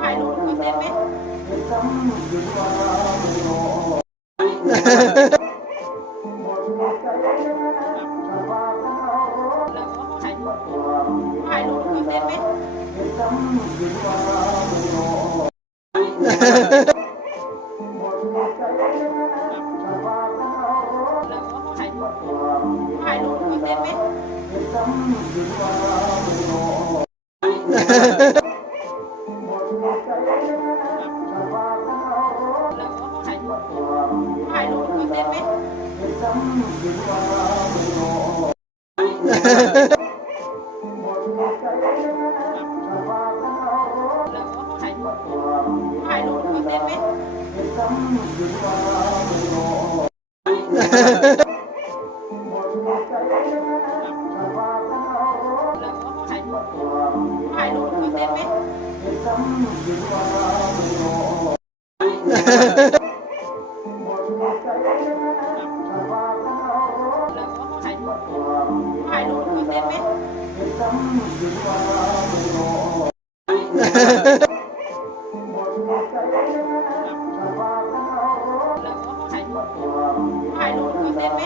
ถ่ายรูปก็ได้ไหมถ่ายรูปก็ได้ไหมถ่ายรูปก็ได้ไหมถ่ายรูปก็ได้ไหมถ่ายรูปก็ได้ไหมถ่ายรูปก็ได้ไหมถ่ายรูปก็ได้ไหมถ่ายรูปก็ได้ไหม